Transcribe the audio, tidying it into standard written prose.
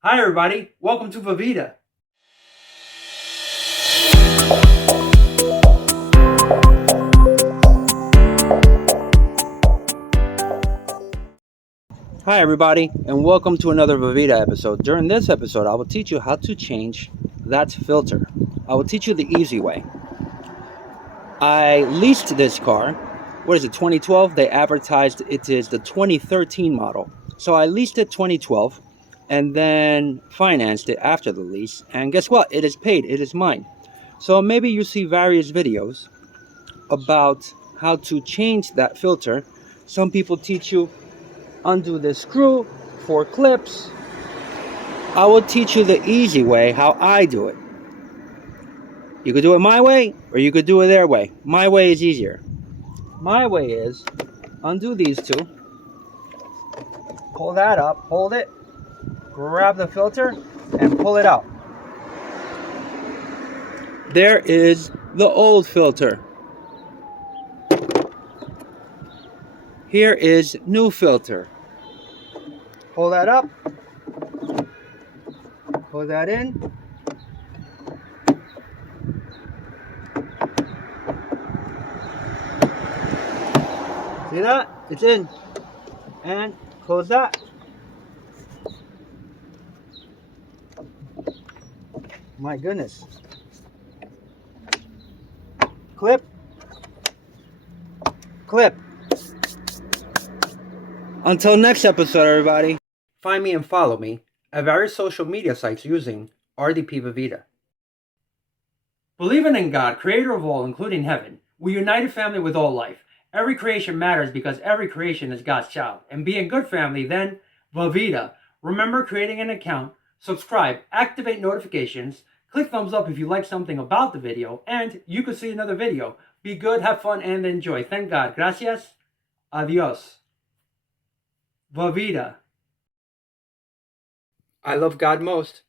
Hi everybody, welcome to Vídeo. Hi everybody, and welcome to another Vídeo episode. During this episode, I will teach you how to change that filter. I will teach you the easy way. I leased this car. What is it, 2012? They advertised it is the 2013 model. So I leased it 2012 and then financed it after the lease. And guess what? It is paid. It is mine. So maybe you see various videos about how to change that filter. Some people teach you undo the screw, 4 clips. I will teach you the easy way, how I do it. You could do it my way or you could do it their way. My way is easier. My way is undo these two, pull that up, hold it, grab the filter and pull it out. There is the old filter. Here is new filter. Pull that up, pull that in. See that? It's in. And close that. My goodness. Clip. Clip. Until next episode, everybody. Find me and follow me at various social media sites using RDP Vídeo. Believing in God, creator of all, including heaven, we unite a family with all life. Every creation matters because every creation is God's child. And being good family, then, Vídeo. Remember creating an account, subscribe, activate notifications, click thumbs up if you like something about the video, and you could see another video. Be good, have fun, and enjoy. Thank God. Gracias. Adios. Vídeo. I love God most.